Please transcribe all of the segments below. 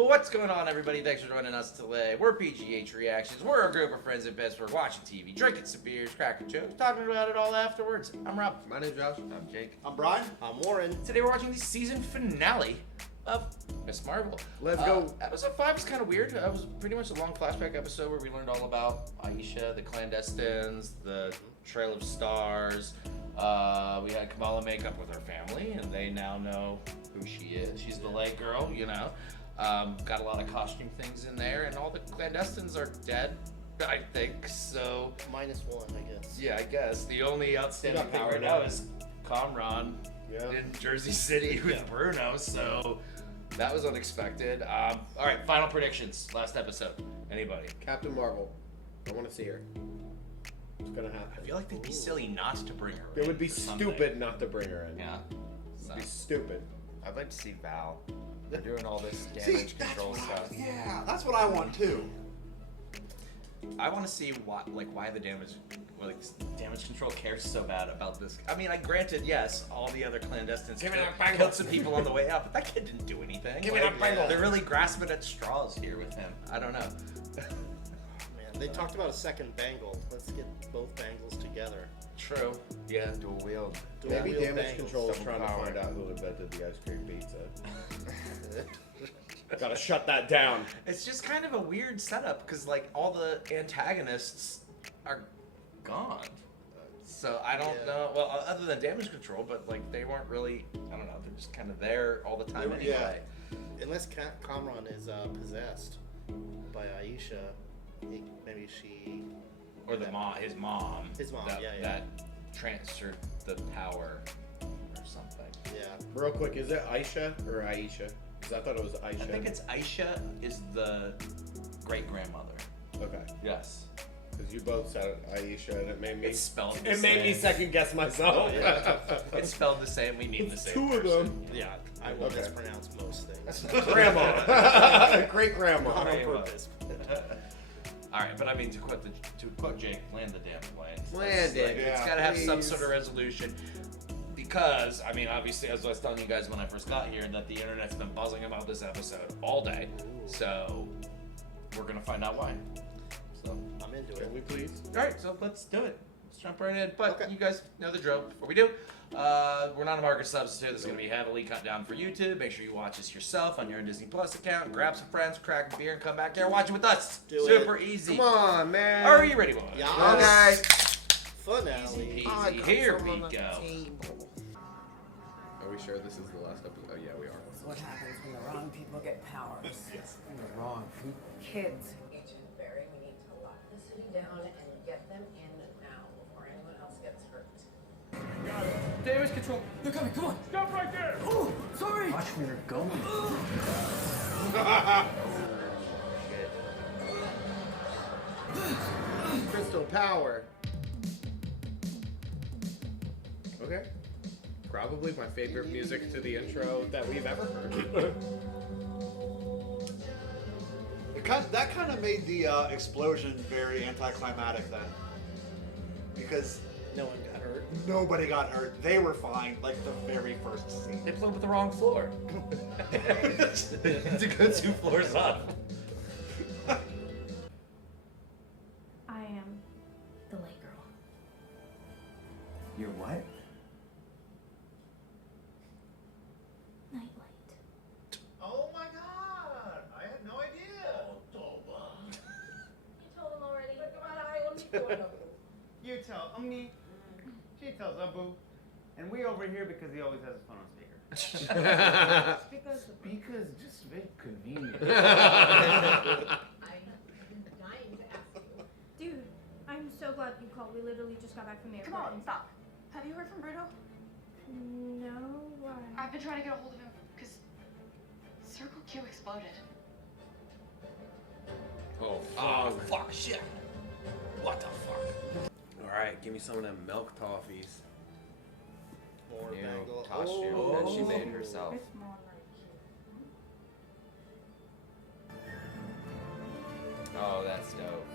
Well, what's going on, everybody? Thanks for joining us today. We're PGH Reactions. We're a group of friends in Pittsburgh watching TV, drinking some beers, cracking jokes, talking about it all afterwards. I'm Rob. My name's Josh. I'm Jake. I'm Brian. I'm Warren. Today we're watching the season finale of Miss Marvel. Let's go. Episode 5 was kind of weird. It was pretty much a long flashback episode where we learned all about Aisha, the clandestines, the Trail of Stars. We had Kamala make up with her family, and they now know who she is. She's the leg girl, you know. Got a lot of costume things in there, and all the clandestines are dead, I think, so... -1, I guess. Yeah, I guess. The only outstanding thing right now is Kamran in Jersey City with Bruno, so that was unexpected. Alright, final predictions. Last episode. Anybody? Captain Marvel. I want to see her. It's gonna happen. I feel like they'd be silly not to bring her It would be stupid not to bring her in. Yeah. It would be stupid. I'd like to see Val. They're doing all this damage control stuff. Yeah, that's what I want too. I want to see why the damage control cares so bad about this. I mean, granted, yes, all the other clandestines killed some people on the way out, but that kid didn't do anything. Give me that bangle. They're really grasping at straws here with him. I don't know. Man, they talked about a second bangle. Let's get both bangles together. True. Yeah. Dual wield. Maybe Dual-wield damage bangles. control is Double trying power. to find out who invented the ice cream pizza. Gotta shut that down. It's just kind of a weird setup because all the antagonists are gone. So I don't know. Well, other than damage control, but they weren't really. I don't know. They're just kind of there all the time anyway. Unless Kamran is possessed by Aisha, maybe she. Or his mom. His mom. That, yeah. That transferred the power or something. Yeah. Real quick, is it Aisha or Aisha? Because I thought it was Aisha. I think it's Aisha is the great grandmother. Okay. Yes. Because you both said Aisha, and it made me. It's spelled the It same. made me second guess myself. Oh, yeah. It's spelled the same. We mean the same. Two of person. them. Yeah. I will mispronounce most things. Grandma. Great grandma. Not on Grandma. purpose. All right, but I mean to quote Jake, land the damn plane. Land it. It's got to have some sort of resolution. Because, I mean, obviously, as I was telling you guys when I first got here, that the internet's been buzzing about this episode all day. So, we're going to find out why. So, I'm into Can it. we please? all right, so let's do it. Let's jump right in. But Okay. you guys know the drill. Before we do, we're not a market substitute. This is going to be heavily cut down for YouTube. Make sure you watch this yourself on your own Disney Plus account. Grab some friends, crack a beer, and come back here and watch it with us. Do Super easy. Come on, man. Are you ready, boys? Yeah. Okay. Finale. Easy. Here we go. Are we sure this is the last episode? Oh, yeah, we are. That's what happens when the wrong people get powers. Yes. And the wrong kids. Agent Barry, we need to lock the city down and get them in now before anyone else gets hurt. Damage control. They're coming. Come on. Stop right there. Oh, sorry. Watch where you're going. Crystal power. Okay. Probably my favorite music to the intro that we've ever heard. That kind of made the explosion very anticlimactic then. Because No one got hurt. nobody got hurt. They were fine, like the very first scene. They played with the wrong floor. To go 2 floors up. I am the late girl. You're what? Nightlight. Oh my god! I had no idea. You told them already. Look about You tell me, she tells Abu, and we over here because he always has his phone on speaker. Because just very convenient. I'm dying to ask you. Dude, I'm so glad you called. We literally just got back from the Come airport. on, stop. Have you heard from Bruno? No, why? I've been trying to get a hold of him because Circle Q exploded. Oh, fuck, shit. What the fuck? Alright, give me some of them milk toffees. More New bangle. costume Oh. that she made herself. It's more like Oh, that's dope.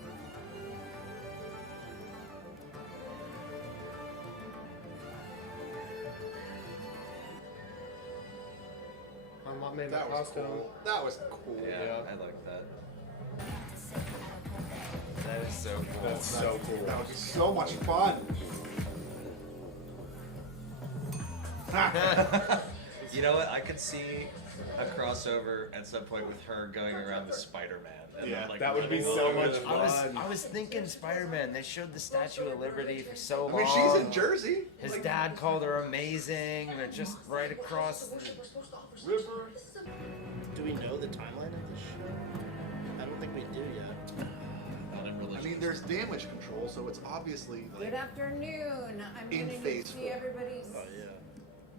My made That my was costume. cool. That was cool. Yeah, I like that. That is so cool. That's so cool. That would be so much fun. You know what? I could see a crossover at some point with her going around the Spider-Man. And Yeah, like, that would be running so all over much the- fun. I was thinking Spider-Man. They showed the Statue of Liberty for so I long. mean, she's in Jersey. His dad called her amazing. They're just right across the river. Do we know the timeline of this show? I don't think we do yet. I mean, there's damage control, so it's obviously Good like, afternoon. I'm In gonna need phase to see 4. everybody's. Oh yeah.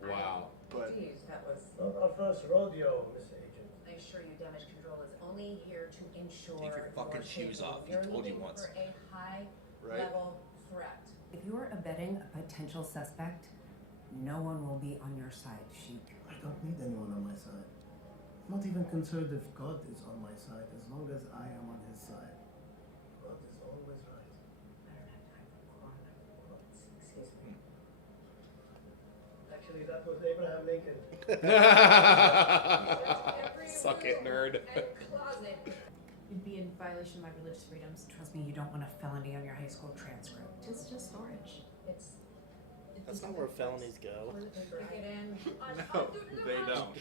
Wow. but Geez, that was. Not our first rodeo, Miss Agent. I assure you, damage control is only here to ensure. Take your fucking shoes safety. off. He You're told you looking once. For a high Right. level threat. If you are abetting a potential suspect, no one will be on your side, Sheik. I don't need anyone on my side. I'm not even concerned if God is on my side, as long as I am on his side. God is always right. I don't have time for quotes. Excuse me. Actually, that was Abraham Lincoln. Suck it, nerd. You'd be in violation of my religious freedoms. Trust me, you don't want a felony on your high school transcript. It's just storage. That's not where felonies go. Stick it in. no, they don't.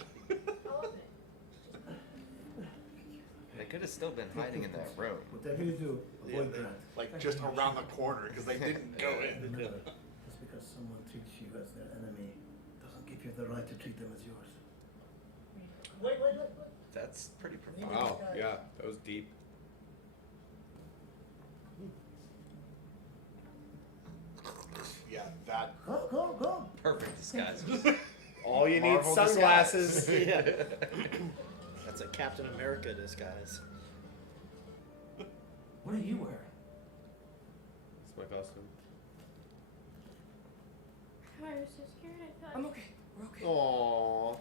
They could have still been hiding in that room. Whatever you do, Yeah, avoid they- that. like just around the corner because they didn't go in. Remember, just because someone treats you as their enemy doesn't give you the right to treat them as yours. Wait. That's pretty profound. Wow. Yeah, that was deep. Yeah, that. Go. Perfect disguise. All you need Marvel sunglasses. Yeah. That's a Captain America disguise. What are you wearing? It's my costume. I was so scared. I thought. I'm okay. We're okay. Aww.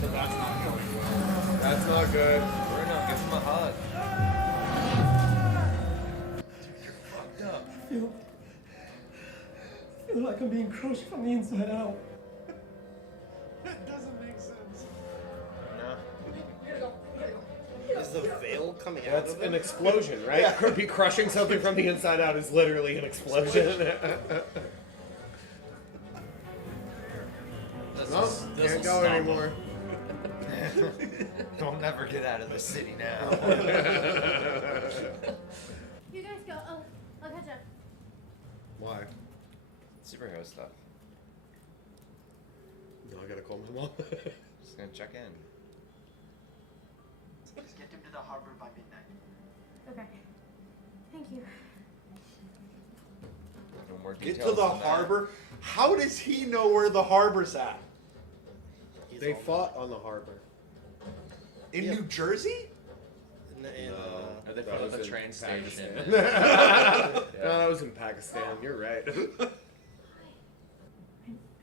So that's not going well. That's not good. Bruno, give him a hug. You're fucked up. I feel like I'm being crushed from the inside out. That doesn't make sense. No. Is the veil coming out That's of an it? explosion, right? Yeah. Be crushing something from the inside out is literally an explosion. Can't go anymore. Don't never get out of the city now. You guys go. I'll catch up. Why? Superhero stuff. No, I gotta call my mom. Just gonna check in. Just get him to the harbor by midnight. Okay. Thank you. No more Get to details the on that. harbor. How does he know where the harbor's at? He's They all- fought on the harbor. In Yeah. New Jersey? in, Or they That put on was the in train station. Pakistan. No, that was in Pakistan. You're right. I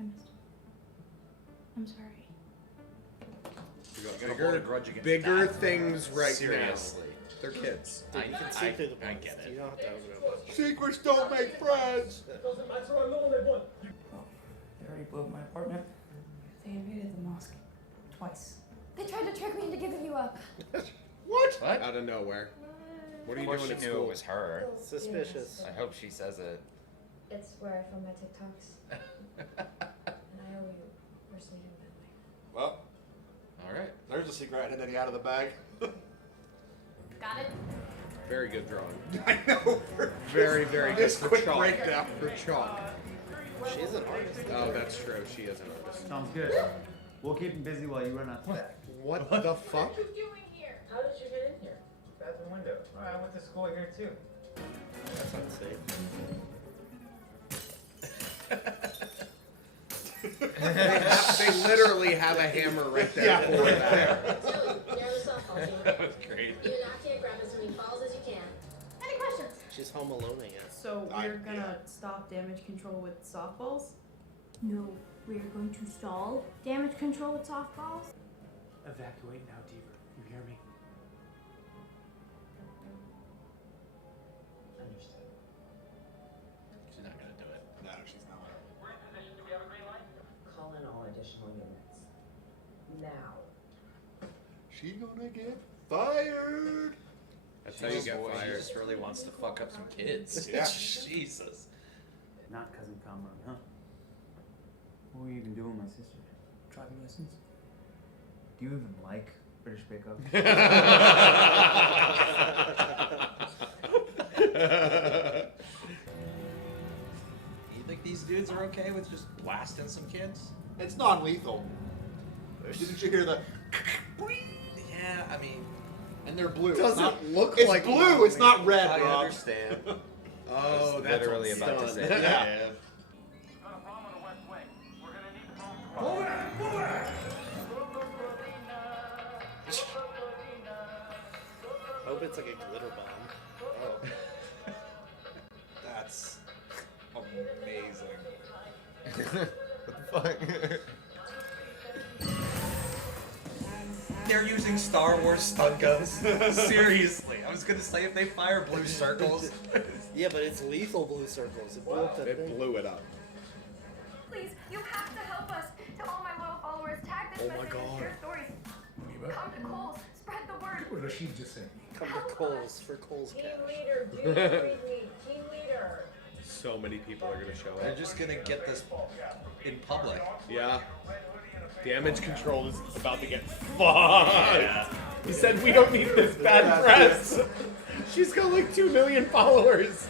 missed. I'm sorry. You gotta hold a grudge against Bigger that. things right Seriously. now. They're kids. you can see through the I buttons. get You it. don't have to open it. Secrets don't make friends. They already blew up my apartment. They invaded the mosque twice. They tried to trick me into giving you up. What? What? Out of nowhere. What are Of you course doing she at knew school? it was her. Suspicious. I hope she says it. It's where I film my TikToks. And I owe you for sleeping with me. Well, Alright. there's a secret I hidden out of the bag. Got it? Very good drawing. I know. Very, very good Just for quick chalk. breakdown. For chalk. She's an artist. Oh, that's true. She is an artist. Sounds good. We'll keep him busy while you run out the back. What the fuck? What are you doing here? How did you get in here? Bathroom window. Oh, I went to school here too. That's unsafe. They literally have a hammer right there Yeah. for that. That was great. You knock here, grab as many balls as you can. Any questions? She's home aloneing it. So I- we're gonna yeah. stop damage control with softballs? No, we're going to stall damage control with softballs. Evacuate now, Deaver. You hear me? She's not gonna do it. No, she's She gonna get fired. That's how you get Boy, he fired. just really wants to fuck up some kids. Yeah. Jesus. Not cousin Kamran, huh? What were you even doing with my sister? Driving lessons? Do you even like British Bake Off? You think these dudes are okay with just blasting some kids? It's non-lethal. Didn't you hear the? Yeah, I mean, And they're blue. Doesn't it's not, look it's like blue. It's not red, I Rob. understand. Oh, was that's literally what's about to done. say. Yeah. I hope it's like a glitter bomb. Oh. That's amazing. What the fuck? they're using Star Wars stun guns. Seriously, I was gonna say if they fire blue circles. Yeah, but it's lethal blue circles. It blew up that It thing. blew it up. Please, you have to help us. To all my loyal followers, tag this Oh my message and God. share stories. Come to Coles, spread the word. What Rashid just said. Come to Coles for Coles cash. Leader, do you read me? Team leader. So many people are gonna show They're up. just gonna get this in public. Yeah. Damage control is about to get fucked. He said we don't need this bad press. She's got like 2 million followers.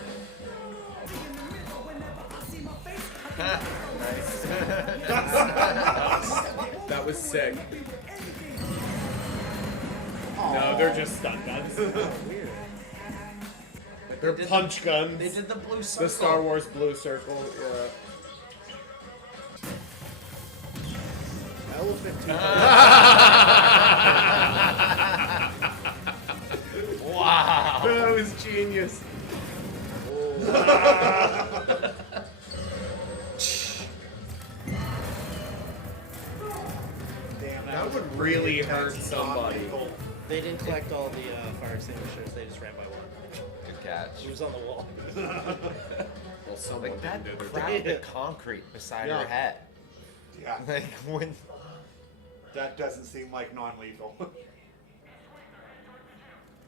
That was sick. No, they're just stun guns. Weird. They're punch guns. They did the blue circle. The Star Wars blue circle. Yeah. Elephant tooth. Wow. That was genius. Damn, That was would a really intense hurt somebody. non-lethal. They didn't collect all the fire extinguishers. They just ran by one. Good catch. It was on the wall. Well, someone Like that didn't do their crowded Yeah. concrete beside Yeah. her head. Yeah, Like when that doesn't seem like non-lethal.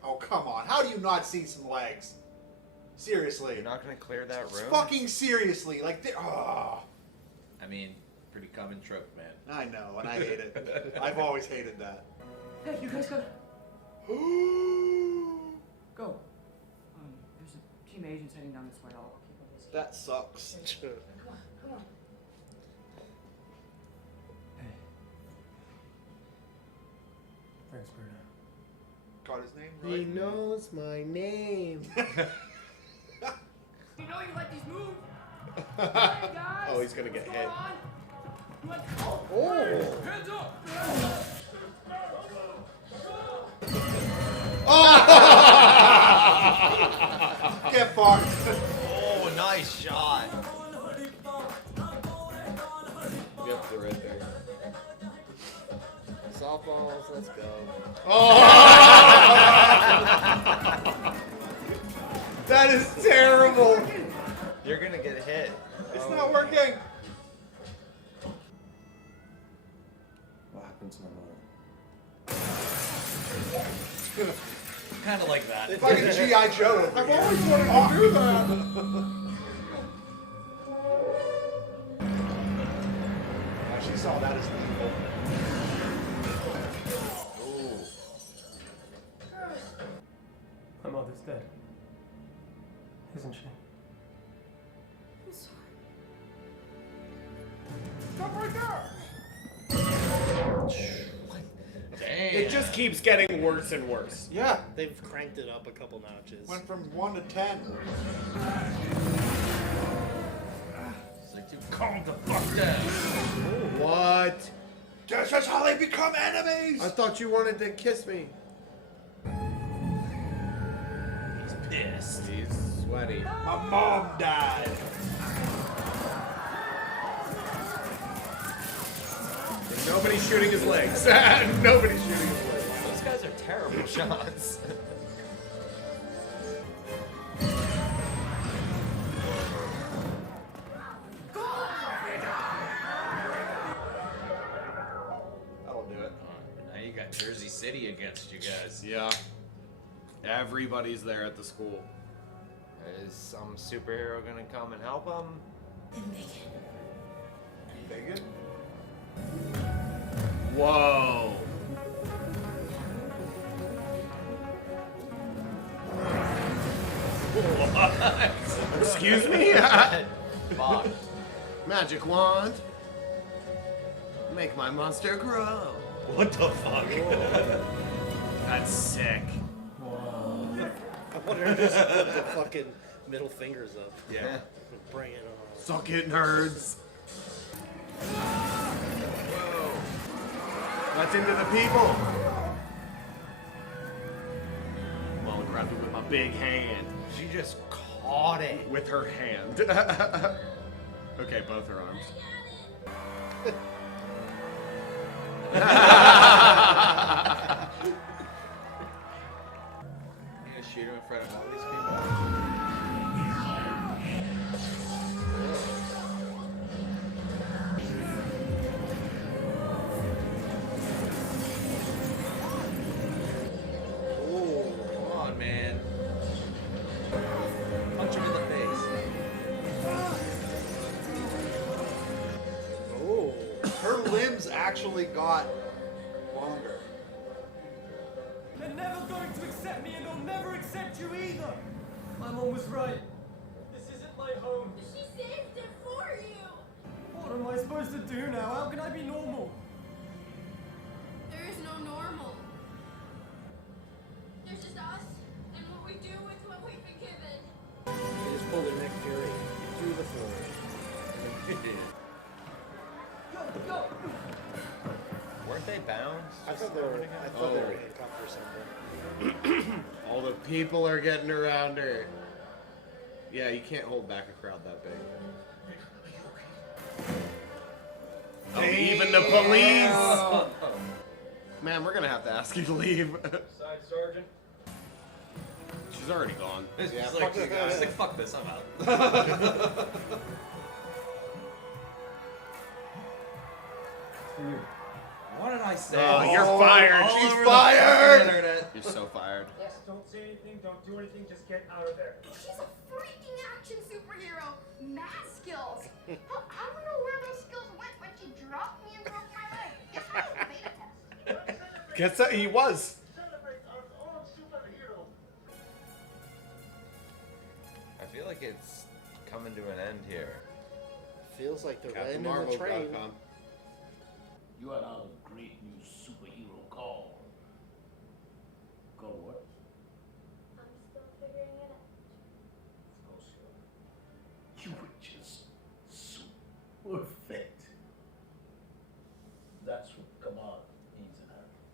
Oh, come on. How do you not see some legs? Seriously. you're not gonna clear that room. Fucking seriously. Like, oh. I mean, pretty common trope, man. I know, and I hate it. I've always hated that. Hey, you guys gotta go. There's a team of agents heading down this way. I'll keep on this. That sucks. Thanks, Bruno. Got his name He right? knows my name. You know you like these moves. Hey guys. Oh, he's gonna get hit. Oh. Hands up. Get fucked. Oh, nice shot. Yep, they're right there. Softballs, let's go. That is terrible. You're gonna get hit. It's not working. What happened to my mom? Kind of like that. Fucking G.I. Joe over I've here. always wanted to do that. She saw that as lethal. My mother's dead. Isn't she? I'm sorry. Stop right there. Damn. It just keeps getting worse and worse. Yeah. They've cranked it up a couple notches. Went from 1 to 10. It's like, dude, calm the fuck down. What? This is how they become enemies. I thought you wanted to kiss me. He's pissed. He's sweaty. My mom died. And nobody's shooting his legs. Nobody's shooting his legs. Those guys are terrible shots. That'll do it. Now you got Jersey city against you guys. Yeah. Everybody's there at the school. Is some superhero gonna come and help him? Bigot? Whoa. What? Excuse me? Fuck. Magic wand. Make my monster grow. What the fuck? That's sick. I wonder if this put the fucking middle fingers up. Yeah. Bring it on. Suck it, nerds. Whoa. Let's into the people. Well, grabbed it with my big hand. She just caught it. With her hand. Okay, both her arms. You gonna shoot him in front of all these people? Come on, man. Punch him in the face. Oh, her limbs actually got longer. They're never going to accept me, and they'll never accept you either. My mom was right. This isn't my home. She saved it for you. What am I supposed to do now? How can I be normal? There is no normal. There's just us and what we do with what we've been given. They just pulled their Nick Fury through the forest. Go! Weren't they bound? I thought they were handcuffed or something. All the people are getting around her. Yeah, you can't hold back a crowd that big. Oh, even the police! Man, we're gonna have to ask you to leave. Side Sergeant. She's already gone. Yeah, fuck you guys. He's like, fuck this, I'm out. What did I say? Oh, you're fired. All She's over the fired. fucking internet. You're so fired. Yes, don't say anything, don't do anything, just get out of there. She's a freaking action superhero. Math skills. I don't know where those skills went when she dropped me and broke my leg. Guess I was a beta test. Guess that he was. I feel like it's coming to an end here. Feels like they're landing the train. You are now a great new superhero called. Called what? I'm still figuring it out. Oh, sure. You were just so perfect. That's what Kamal means in Arabic.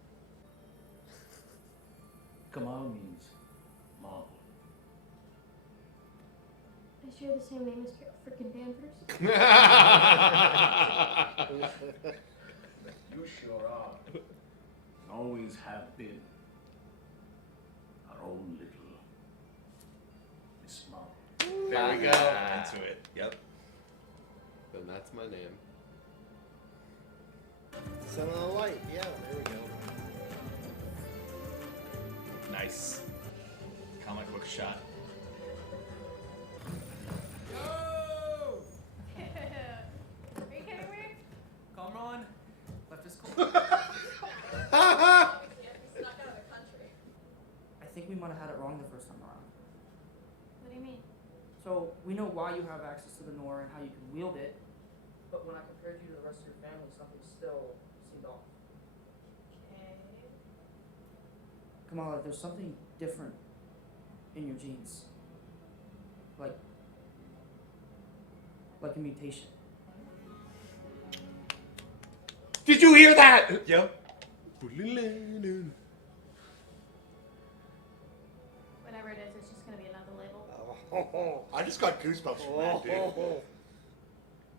Kamal means marvel. I share the same name as freaking Danvers. You sure are. And always have been our own little Miss Marvel. There we go. Into it. Yep. Then that's my name. Sun of the light. Yeah, there we go. Nice. Comic book shot. Go! Are you kidding me? Come on. Left is cold. I think we might have had it wrong the first time around. What do you mean? So, we know why you have access to the Nor and how you can wield it, but when I compared you to the rest of your family, something still seemed off. Okay. Kamala, there's something different in your genes. Like a mutation. Did you hear that? Yep. Whatever it is, it's just gonna be another label. Oh, I just got goosebumps from that, dude.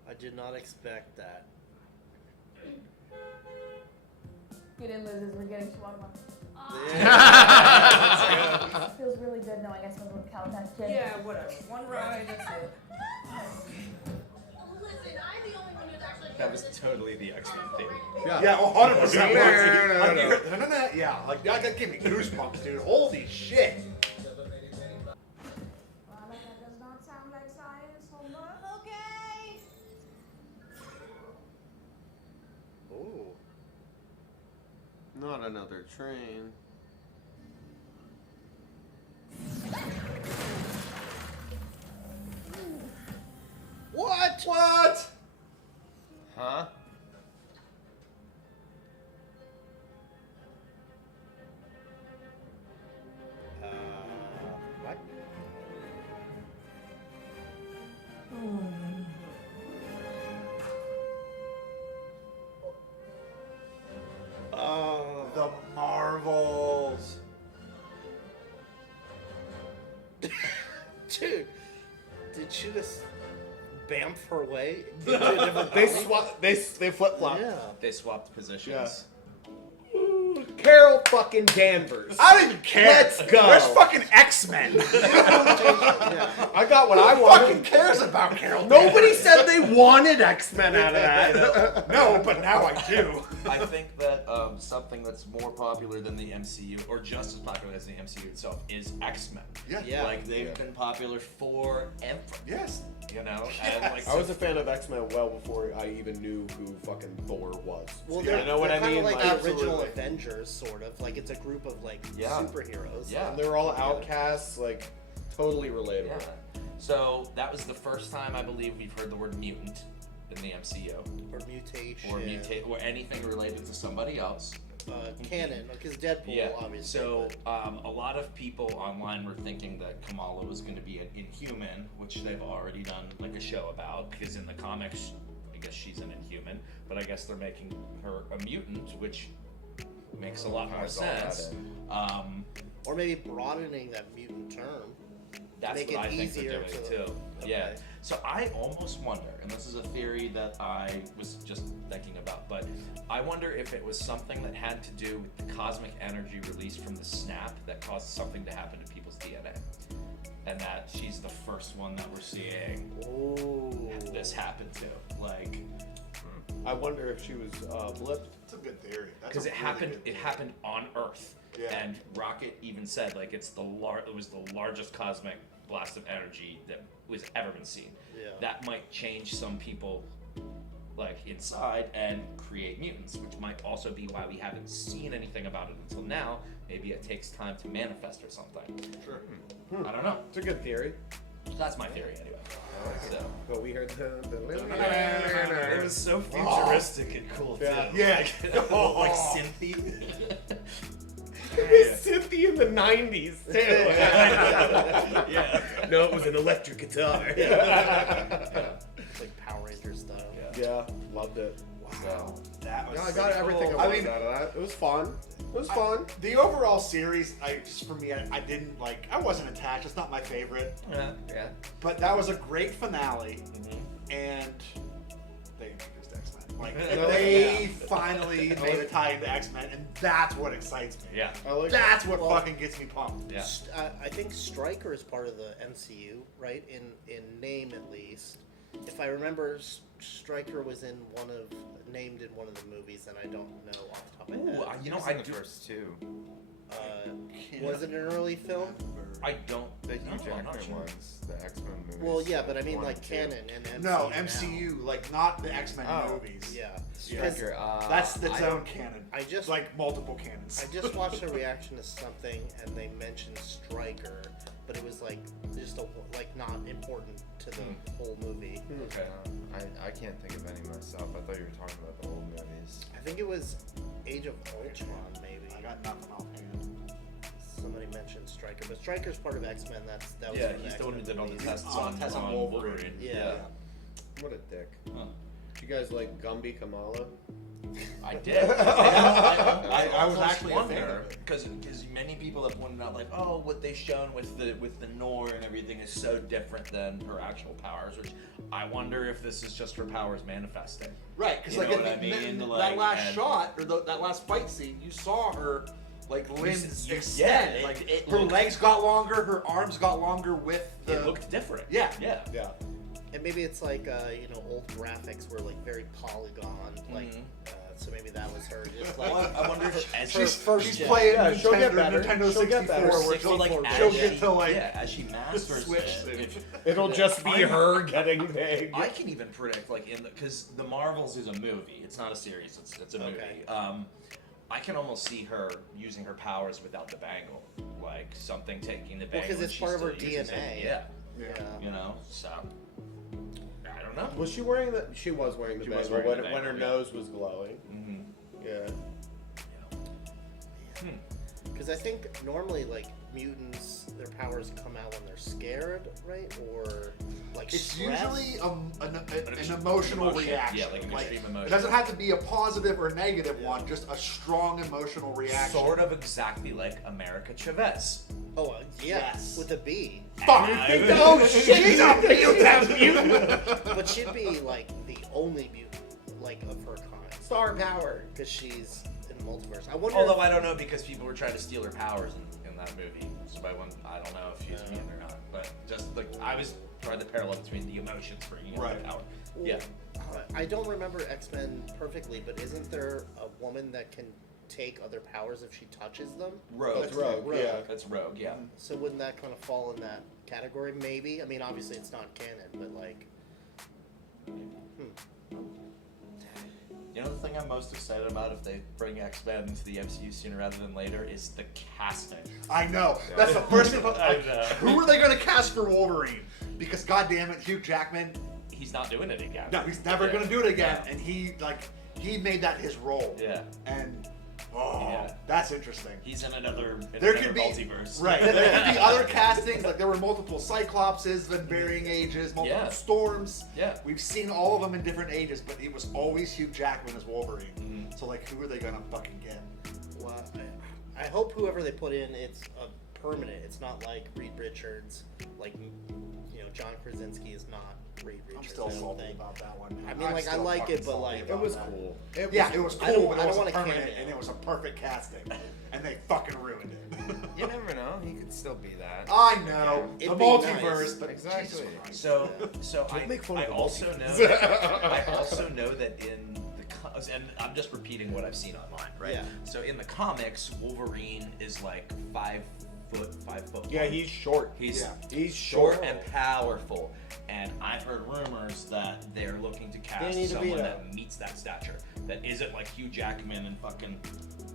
I did not expect that. You didn't lose as we're getting Chihuahua. Yeah. Feels really good knowing I smelled with Calabash Kid. Yeah, whatever. One ride, that's it. Listen, I'm the only one who's actually That was totally the X-Men theme. Yeah, 100%. No. Yeah, like that gave me goosebumps, dude. Holy shit. Well, that does not sound like science homework. Okay. Ooh. Not another train. What? What? Huh? What? Oh. The Marvels. Dude, did she just bamf her way? They flip flop. Yeah. They swapped positions. Carol fucking Danvers. I don't even care. Let's go. Where's fucking X-Men? I got what I Who wanted. fucking cares about Carol Nobody Danvers? said they wanted X-Men out of that. No, but now I do. I think that something that's more popular than the MCU, or just as popular as the MCU itself, is X-Men. Yeah. Like, they've been popular forever. Yes. You know? Yes. And like, I was a fan of X-Men well before I even knew who fucking Thor was. Well, You they're, know what they're I kind mean? of like Like, the original absolutely. Avengers, sort of. Like, it's a group of, like, Yeah. superheroes. Yeah. And they're all outcasts, like, totally relatable. Yeah. So that was the first time I believe we've heard the word mutant in the MCU. Or mutation. Or mutate, or anything related to somebody else. Canon, because Deadpool, Yeah. obviously. So a lot of people online were thinking that Kamala was going to be an Inhuman, which they've already done like a show about, because in the comics, I guess she's an Inhuman, but I guess they're making her a mutant, which makes a lot more Ties all that sense. Or maybe broadening that mutant term. That's Make what it I think easier they're doing to- too. Yeah. So I almost wonder, and this is a theory that I was just thinking about, but I wonder if it was something that had to do with the cosmic energy released from the snap that caused something to happen to people's DNA. And that she's the first one that we're seeing this happen to. Like, I wonder if she was blipped. That's a good theory. because it happened. It happened on Earth, Yeah. and Rocket even said like it was the largest cosmic blast of energy that was ever been seen. Yeah. That might change some people, like inside, and create mutants, which might also be why we haven't seen anything about it until now. Maybe it takes time to manifest or something. Sure. I don't know. It's a good theory. That's my theory anyway. So. But we heard the It was so futuristic and cool too. Yeah. Like synthy. Cynthia in the 90s too. Yeah. No, it was an electric guitar. Like Power Rangers style. Yeah, loved it. Wow. That was Yeah, I got everything cool. I wanted out of that. It was fun. It was fun. The overall series, I didn't like. I wasn't attached. It's not my favorite. Yeah. But that was a great finale, and they introduced X-Men. Like they finally made a tie into X-Men, and that's what excites me. Yeah. That's what fucking gets me pumped. Yeah. I think Stryker is part of the MCU, right? In name, at least. If I remember, Stryker was named in one of the movies, and I don't know off the top of my head. You know, He's I in the do. first two. Was it an early film? I don't. The Hugh I'm not Jackman sure. ones, the X-Men movies. Well, yeah, but I mean, one like and two. canon and MCU. No, now. MCU, like not the X-Men Oh. movies. Yeah. Stryker. That's its I own don't- canon. I just like multiple canons. I just watched a reaction to something, and they mentioned Stryker, but it was like just not important to the whole movie. Okay. I can't think of any myself. I thought you were talking about the old movies. I think it was Age of Ultron, maybe. I got nothing offhand. Somebody mentioned Stryker, but Stryker's part of X-Men. That was Yeah, from he's the one who X-Men did all the movies. tests on Wolverine. Yeah. What a dick. Huh. You guys like Gumby Kamala? I did. I was almost actually a fan of it. because many people have pointed out like, oh, what they've shown with the Nor and everything is so different than her actual powers. Which I wonder if this is just her powers manifesting. Right, because You like know at what I the- mean? that Like, last and- shot or that last fight scene, you saw her like limbs you- extend. yeah, like it her looked- legs got longer, her arms got longer with the. It looked different. Yeah. Yeah. Yeah. And maybe it's like old graphics were like very polygon, like so maybe that was her. Just like I wonder if she's playing Nintendo 64, where she'll get to like as she masters it. It'll just be her getting big. I can even predict like because the Marvels is a movie. It's not a series. It's a movie. I can almost see her using her powers without the bangle, like something taking the bangle. Because it's part of her DNA. Yeah. You know, so I don't know. Was she wearing the? She was wearing the bangle when her nose was glowing. Yeah. Because I think normally like mutants, their powers come out when they're scared, right? Or like it's stressed. usually an emotional reaction. Yeah, like an extreme emotion. It doesn't have to be a positive or negative one, just a strong emotional reaction. Sort of exactly like America Chavez. Oh, yes. With a B. Fuck! Oh shit! She's a mutant! But she'd be like the only mutant, like of her kind. Star power. Because she's in the multiverse. I wonder. Although I don't know because people were trying to steal her powers in that movie. So I don't know if she's mutant or not. But just like I was trying to parallel between the emotions for the power. Yeah. I don't remember X-Men perfectly, but isn't there a woman that can take other powers if she touches them? Rogue. That's Rogue. Yeah. That's Rogue. Yeah. So wouldn't that kind of fall in that category? Maybe. I mean, obviously it's not canon, but like. You know the thing I'm most excited about if they bring X-Men into the MCU sooner rather than later is the casting. I know. That's the first thing. I know. Who are they going to cast for Wolverine? Because goddamn it, Hugh Jackman. He's not doing it again. No, he's never going to do it again. And he made that his role. Yeah. And that's interesting. He's in another multiverse. Right. There could be other castings. Like there were multiple Cyclopses in varying ages, multiple Storms. Yeah. We've seen all of them in different ages, but it was always Hugh Jackman as Wolverine. So like, who are they gonna fucking get? Well, I hope whoever they put in, it's a permanent. It's not like Reed Richards. Like, John Krasinski is not Reed Richards. I'm still salty about that one. I mean, like I like it, but like it was cool. It was cool, but it was want permanent, and it was a perfect casting, and they fucking ruined it. You never know. He could still be that. I know the multiverse, nice. but Exactly. So I also know that in the and I'm just repeating what I've seen online, right? Yeah. So in the comics, Wolverine is like 5 foot. Yeah, he's short. He's short short and powerful. And I've heard rumors that they're looking to cast someone that meets that stature, that isn't like Hugh Jackman and fucking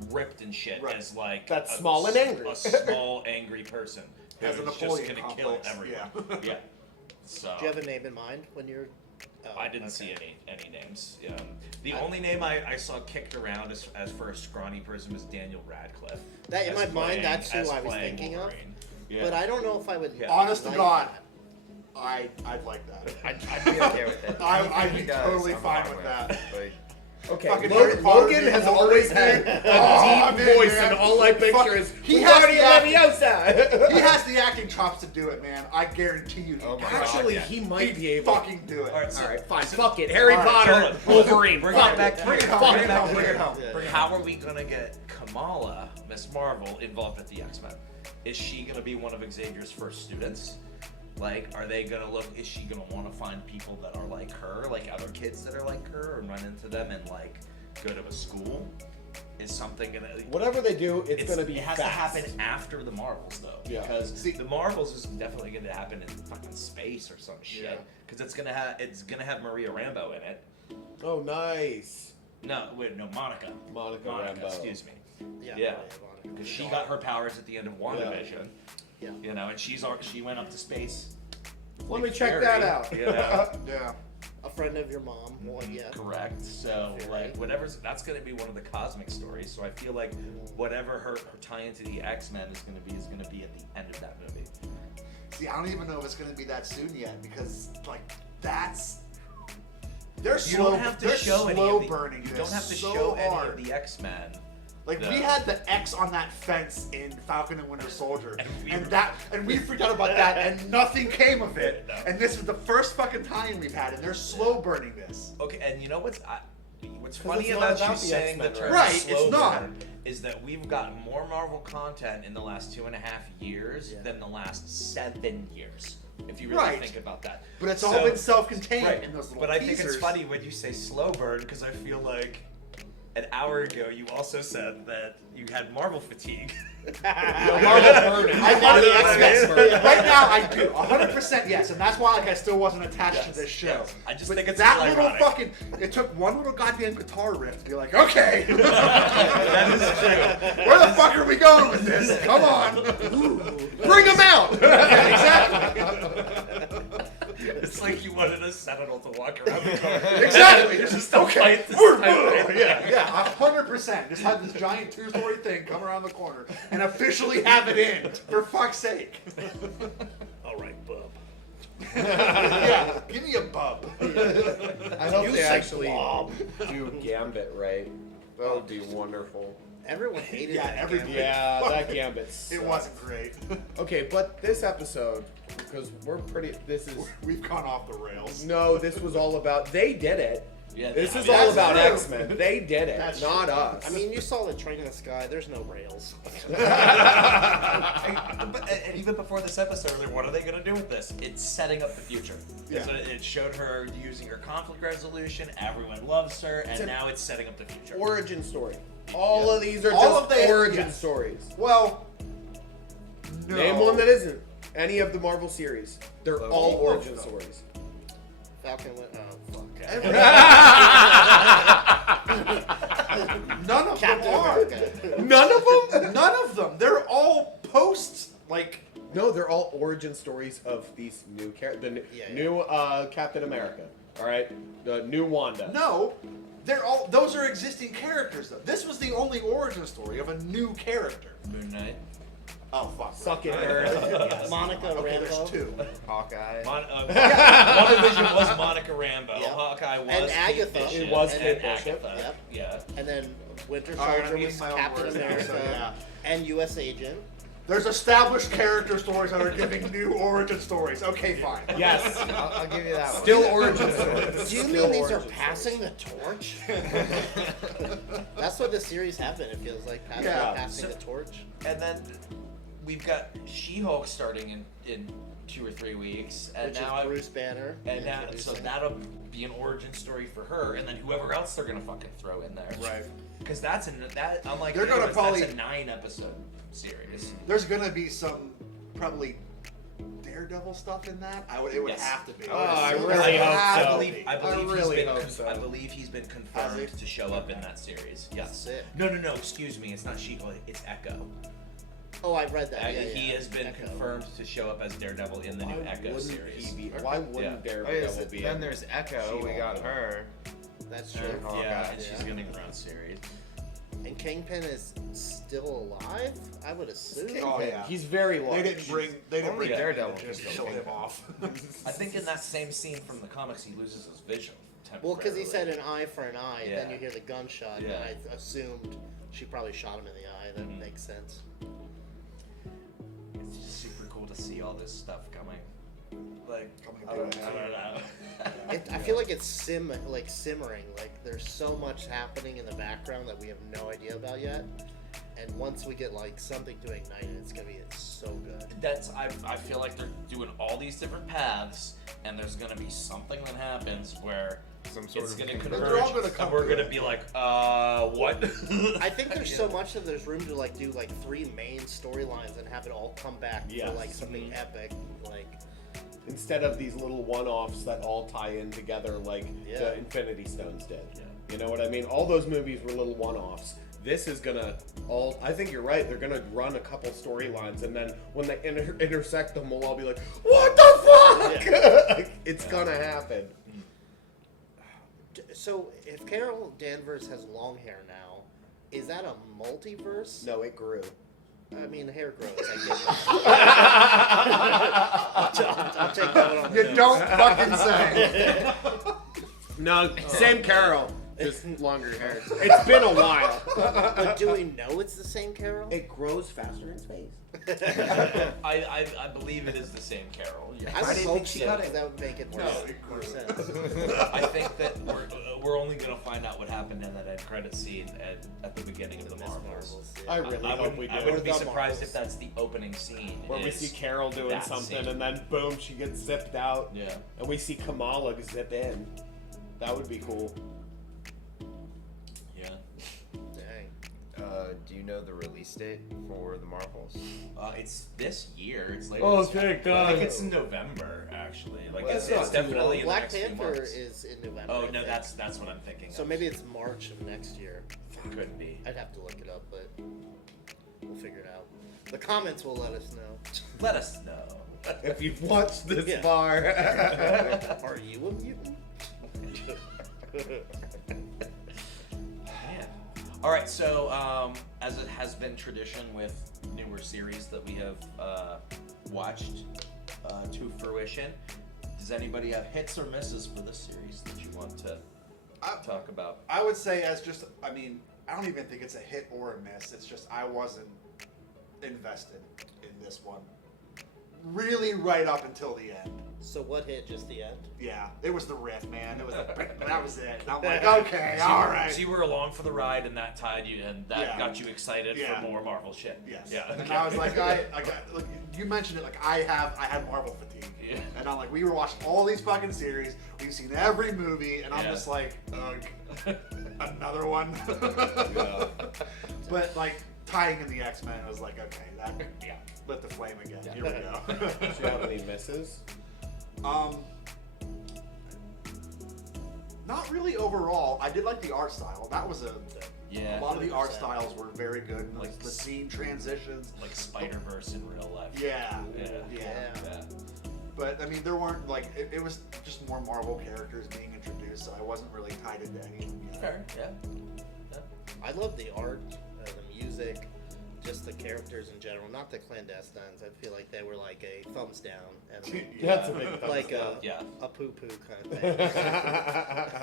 ripped and shit, as like that's small and angry, a small angry person who's just gonna kill everyone. Yeah. So. Do you have a name in mind when you're? I didn't see any names. The only name I saw kicked around as for a scrawny person was Daniel Radcliffe. That in my mind, that's who I was thinking of. Yeah. But I don't know if I would. Honest to God, I'd like that. I'd be okay with it. I'd be totally fine with that. Okay, Logan has always had a deep voice, and all I picture is he has the acting chops to do it, man. I guarantee you. Actually, he might be able. Fucking do it. All right, fine. Fuck it. Harry Potter, Wolverine. Bring it home. How are we gonna get Kamala, Miss Marvel, involved with the X-Men? Is she gonna be one of Xavier's first students? Like, are they gonna look? Is she gonna want to find people that are like her, like other kids that are like her, and run into them and like go to a school? Is something gonna? Whatever they do, it's gonna be. It has to happen after the Marvels, though, because the Marvels is definitely gonna happen in fucking space or some shit. Because it's gonna have Maria Rambeau in it. Oh, nice. No, Monica. Monica Rambeau. Excuse me. Yeah. Because she got her powers at the end of WandaVision. Yeah. You know, and she went up to space. Let me check that out. You know? Yeah. A friend of your mom. Well, yeah. Correct. So, that's going to be one of the cosmic stories. So I feel like whatever her tie into the X-Men is going to be at the end of that movie. See, I don't even know if it's going to be that soon yet, because they're slow. You don't have to show any of the X-Men. Like we had the X on that fence in Falcon and Winter Soldier, and we freaked out about that, and nothing came of it. No. And this is the first fucking time we've had, and they're slow burning this. Okay, and you know what's funny about you saying the term it's not. burn is that we've got more Marvel content in the last 2.5 years than the last 7 years. If you really Right. think about that. But it's all been self-contained Right. in those little But I think it's teasers. funny when you say slow burn because I feel like an hour ago you also said that you had Marvel fatigue. Marvel burn. I know the X-Men. Right now, I do 100% yes, and that's why like I still wasn't attached to this show. yes. I just But think it's that ironic. little fucking. It took one little goddamn guitar riff to be like, okay, That is true. where the fuck are we going with this? Come on, bring them out. Yeah, exactly. It's like you wanted a sentinel to walk around the car. Exactly. Just to Okay. fight this Yeah, 100%. Just have this giant two-story thing come around the corner and officially have it in. For fuck's sake. All right, bub. Yeah, give me a bub. I hope You they say actually do Gambit right. That would be wonderful. Everyone hated Yeah, that everybody. Gambit. Yeah, that Gambit It sucked. wasn't great. Okay, but this episode, because this is... We've gone off the rails. No, this was all about... They did it. Yeah, This is that's all about true. X-Men. They did it, That's not true. us. I mean, you saw the train in the sky. There's no rails. And even before this episode, they're like, what are they going to do with this? It's setting up the future. Yeah. So it showed her using her conflict resolution. Everyone loves her, and now it's setting up the future. origin story. All of these are All just of the- origin yes. stories. Well, no. Name one that isn't. Any of the Marvel series. They're Loki. all All of origin them. stories. Falcon went. Oh fuck. None of Captain them are. America. None of them? None of them. They're all posts. Like, No, they're all origin stories of these new characters. Yeah, New Captain America. All right, the new Wanda. no. They're all. Those are existing characters, though. This was the only origin story of a new character. Moon Knight. Oh fuck. Suck it, Right. Eric. Yes. Monica Okay, Rambeau. there's two. Hawkeye. WandaVision was Monica Rambeau. Yep. Hawkeye was And Kate Agatha. Bishop, It was and Kate Bishop. Agatha. Yep. Yeah. And then Winter All right, Soldier I'm was eating my own Captain words now, America so yeah. and U.S. Agent. There's established character stories that are giving new origin stories. Okay, fine. Yes. I'll give you that one. Still origin stories. Do you Still mean these are origin passing the torch? That's what the series have been. It feels like passing So- the torch. And then we've got She-Hulk starting in 2 or 3 weeks, and Which now is Bruce Banner. and now so introducing. that'll be an origin story for her, and then whoever else they're gonna fucking throw in there. Right. Because that's unlike They're gonna Heroes, probably- that's a 9-episode series. There's gonna be some probably Daredevil stuff in that. It would Yes. have to be. Oh, I It would really hope have so. to be. I believe really he's been hope so. I believe he's been Has confirmed he? to show up in that series. Yes. Sick. No, excuse me. It's not She-Hulk. It's Echo. Oh, I read that. Yeah, He yeah. has been Echo. confirmed to show up as Daredevil in the new Echo wouldn't series. he be? Why wouldn't Yeah. Daredevil be? Then in there's Echo. We got her. That's true. And Hawkeye. Yeah, and she's Yeah. getting her own series. And Kingpin is still alive? I would assume. Oh yeah. He's very large. They didn't bring Only him in Daredevil to just can kill kill him him. off. I think in that same scene from the comics, he loses his vision. Well, because he said temporarily. an eye for an eye, Yeah. then you hear the gunshot, Yeah. and I assumed she probably shot him in the eye. That Mhm. makes sense. It's just super cool to see all this stuff coming. Like, Coming I don't through. know. I feel like it's simmering. Like there's so much happening in the background that we have no idea about yet. And once we get like something to ignite it, it's gonna be so good. I feel like they're doing all these different paths, and there's gonna be something that happens where Some sort it's of gonna convergence. converge, They're all gonna come and we're to gonna it. be like, what? I think there's You so know? much that there's room to like do like 3 main storylines and have it all come back Yes. for like something Mhm. epic. Like Instead of these little one-offs that all tie in together like Yeah. the Infinity Stones did. Yeah. You know what I mean? All those movies were little one-offs. This is gonna I think you're right. They're gonna run a couple storylines, and then when they intersect them, we'll all be like, "What the fuck?" It's gonna happen. so if Carol Danvers has long hair now, is that a multiverse? No, it grew. I mean, hair grows. I get that. I'll take that one on the You nose. don't fucking say. No, same Carol, just longer hair. It's been a while. But do we know it's the same Carol? It grows faster in space. I believe it is the same Carol. Yeah. I would hope so, because that would make it more sense. I think that we're only gonna find out what happened in that end credit scene at the beginning of the Marvels. I really hope we do. I wouldn't be surprised if that's the opening scene. Where we see Carol doing something, and then boom, she gets zipped out. Yeah. And we see Kamala zip in. That would be cool. Yeah. Dang. Do you know the release date for the Marvels? It's this year. It's later. Oh, this year. thank God. I think it's in November, actually. Like Well, it's not too definitely long. in Black the next Panther few months. is in November. Oh I no, think. that's what I'm thinking. So of. maybe it's March of next year. Could be. I'd have to look it up, but we'll figure it out. The comments will let us know. Let us know if you've watched this far. Are you a mutant? Man. All right, so as it has been tradition with newer series that we have watched to fruition, does anybody have hits or misses for this series that you want to talk about? I would say I don't even think it's a hit or a miss. It's just I wasn't invested in this one. Really right up until the end. So what hit? Just the end? Yeah, it was the riff, man. It was that was it. And I'm like, okay, all right. So you were along for the ride, and that tied you, and that got you excited for more Marvel shit. Yes. Yeah. And I was like, look, you mentioned it. Like I had Marvel fatigue. Yeah. And I'm like, we were watching all these fucking series. We've seen every movie, and I'm just like, ugh, another one. But like tying in the X-Men, I was like, okay, that lit the flame again. Here we go. Do you have any misses? Not really overall. I did like the art style. That was a lot of the art 100%. styles were very good. Like the scene transitions, like Spider-Verse in real life. Yeah. Yeah. But I mean, there weren't like it was just more Marvel characters being introduced, so I wasn't really tied into any of them yet. Fair, yeah. I love the art, the music, just the characters in general. Not the clandestines. I feel like they were like a thumbs down, and That's a big thumbs like down. a poo poo kind of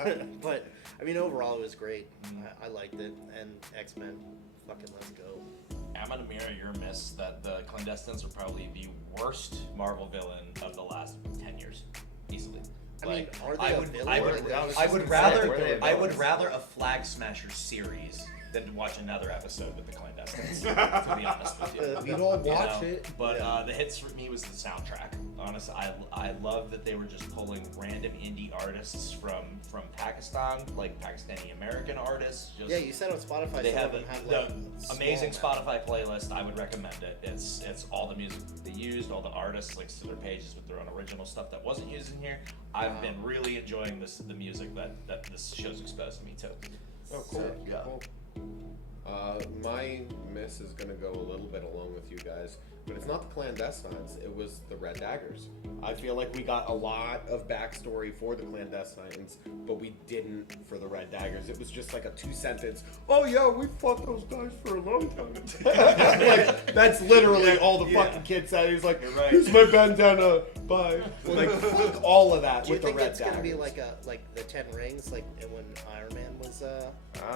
thing. But I mean, overall, it was great. I liked it, and X-Men, fucking let's go. I'm gonna mirror your miss that the clandestines are probably the worst Marvel villain of the last 10 years, easily. I mean, are they a villain? I would rather a Flag Smasher series than to watch another episode with the clandestines. To be honest with you, We'd all watch it. But the hits for me was the soundtrack. Honestly, I love that they were just pulling random indie artists from Pakistan, like Pakistani American artists. Just, Yeah, you said on Spotify they some have of them have the like amazing small Spotify playlist. I would recommend it. It's all the music they used, all the artists links to their pages with their own original stuff that wasn't used in here. I've been really enjoying the music that this show's exposed me to. Oh, cool. So, yeah. Cool. My miss is gonna go a little bit along with you guys, but it's not the clandestines. It was the Red Daggers. I feel like we got a lot of backstory for the clandestines, but we didn't for the Red Daggers. It was just like a 2-sentence. Oh yeah, we fought those guys for a long time. Like, that's literally all the fucking kid said. He's like, "Here's my bandana. Bye." Like fuck all of that Do you with the think Red it's Daggers. gonna be like the 10 Rings, like when Iron Man was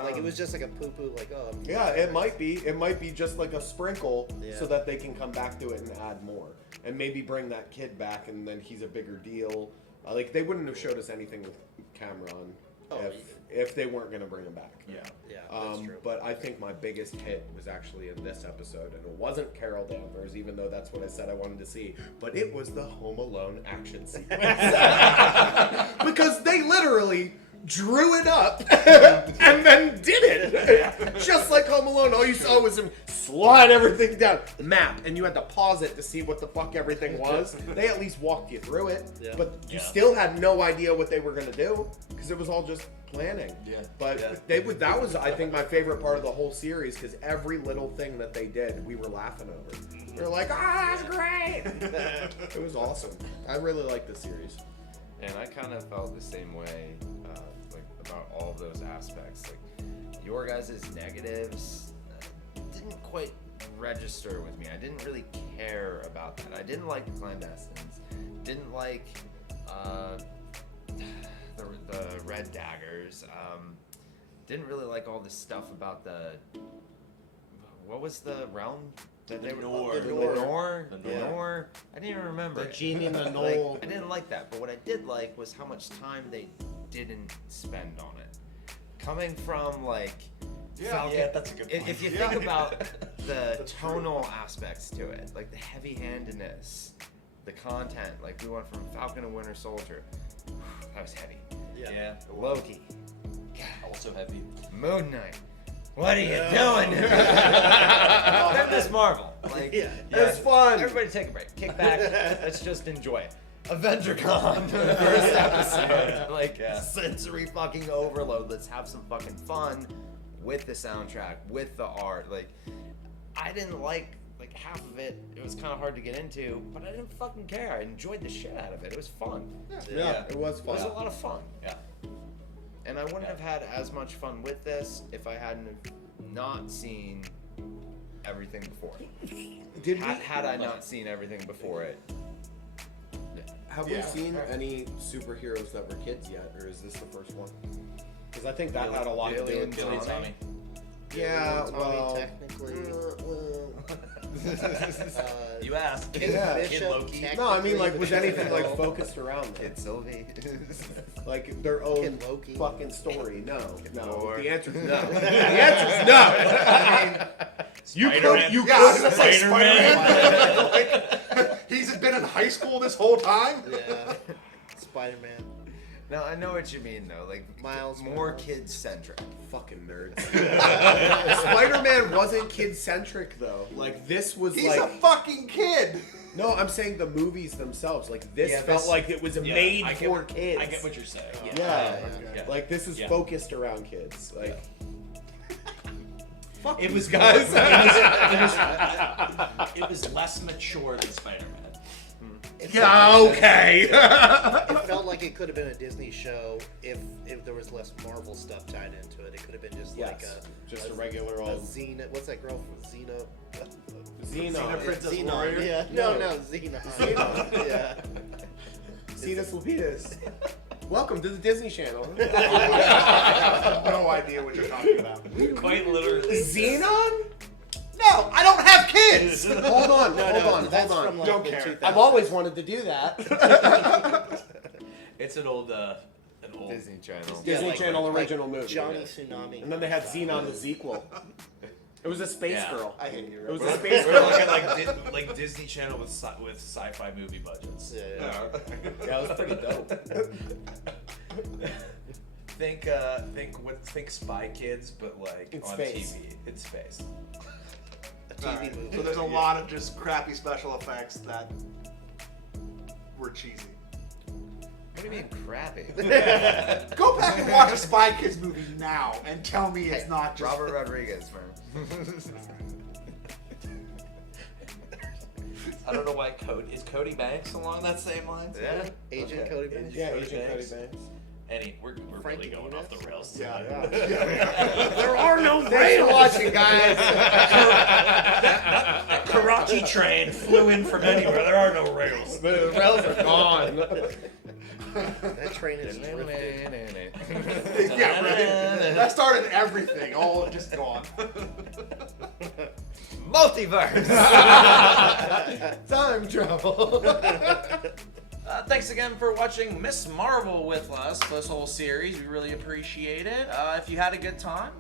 like it was just like a poo poo, like oh. Yeah, it might be. It might be just like a sprinkle so Yeah. that they can come back to it and add more. And maybe bring that kid back and then he's a bigger deal. Like, they wouldn't have showed us anything with Cameron if they weren't going to bring him back. Yeah, that's true. But I think my biggest hit was actually in this episode. And it wasn't Carol Danvers, even though that's what I said I wanted to see. But it was the Home Alone action sequence. Because they literally drew it up and then did it. Just like Home Alone, all you saw was him slide everything down. Map, and you had to pause it to see what the fuck everything was. They at least walked you through it, but you still had no idea what they were gonna do because it was all just planning. But that was, I think, my favorite part of the whole series because every little thing that they did, we were laughing over. We were like, that's great. It was awesome. I really liked the series. And I kind of felt the same way, like about all of those aspects. Like your guys' negatives didn't quite register with me. I didn't really care about that. I didn't like the clandestines. Didn't like the Red Daggers. Didn't really like all this stuff about what was the realm? The Nor. Nor. I didn't even remember. The genie and the Like, knoll. I didn't like that, but what I did like was how much time they didn't spend on it. Coming from like Falcon, yeah, that's a good point. If you think about the tonal aspects to it, like the heavy-handedness, the content, like we went from Falcon and Winter Soldier, that was heavy. Yeah. Loki, Also heavy. Moon Knight. What are you doing? Then Miss Marvel. Like, It's fun. Everybody take a break. Kick back. Let's just enjoy it. AvengerCon, the first episode. Like, sensory fucking overload. Let's have some fucking fun with the soundtrack, with the art. Like, I didn't like half of it. It was kind of hard to get into, but I didn't fucking care. I enjoyed the shit out of it. It was fun. Yeah, it was fun. It was a lot of fun. Yeah. And I wouldn't have had as much fun with this if I hadn't have not seen everything before. Had I not seen everything before it. Have we seen any superheroes that were kids yet, or is this the first one? Because I think that had a lot to do with Billy and Tommy. Tommy. Yeah, well, technically. You asked. Kid Bishop, Loki. No, I mean, like, was anything like focused around them? Kid Sylvie. Like their own Kid Loki. fucking story? No, no. Thor. The answer's no. The answer's no. I mean, you could, you could. Spider-Man. Like, he's been in high school this whole time. Yeah. Spider-Man. No, I know what you mean though. Like Miles more Morales. kid-centric. Fucking nerds. Spider-Man wasn't kid-centric though. Like this was He's like a fucking kid. no. I'm saying the movies themselves. Like this Yeah, felt this- like it was made I for get, kids. I get what you're saying. Yeah. Yeah. Like this is Yeah. focused around kids. Like fuck It these was guys. It was less mature than Spider-Man. Yeah, okay. It felt like it could have been a Disney show if there was less Marvel stuff tied into it. It could have been just like just a regular a old Xena. What's that girl from Xena? Xena. Princess Xenon. Warrior? Yeah. No, Xena. Xenon. Yeah. Xenos Lapidus. Welcome to the Disney Channel. I have no idea what you're talking about. Quite literally. Xenon? No, I don't have kids. Hold on, That's hold from on. like Don't the care. 2000s. I've always wanted to do that. It's an old Disney Channel. Disney like- Channel like original movie. Johnny Tsunami. And then they had Xenon the sequel. It was a space Yeah. girl. I hate you. It was We're a space we're girl. looking like Disney Channel with sci-fi movie budgets. Yeah. Yeah, it was pretty dope. Think Spy Kids, but like In on space. TV in space. A TV movie. So there's a lot of just crappy special effects that were cheesy. What do you mean crappy? Go back and watch a Spy Kids movie now and tell me it's not just Robert Rodriguez, man. I don't know why Cody Banks along that same line. Yeah. Agent Cody Banks. Yeah, Agent Cody Banks. We're Frankie really going off the rails. Yeah. There are no rails. Watching, guys. Karachi train flew in from anywhere. There are no rails. The rails are gone. That train is drifted. Yeah, right. That started everything. All just gone. Multiverse. Time travel. Thanks again for watching Miss Marvel with us this whole series. We really appreciate it. If you had a good time,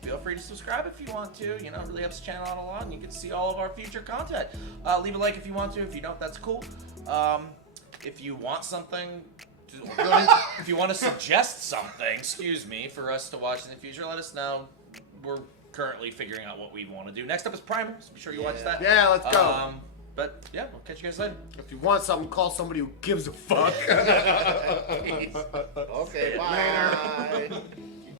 feel free to subscribe if you want to. You know, it really helps the channel out a lot, and you can see all of our future content. Leave a like if you want to. If you don't, that's cool. If you want something, if you want to suggest something, for us to watch in the future, let us know. We're currently figuring out what we want to do. Next up is Primer, so be sure you watch that. Yeah, let's go. But yeah, we'll catch you guys later. If you want something, call somebody who gives a fuck. Okay, bye.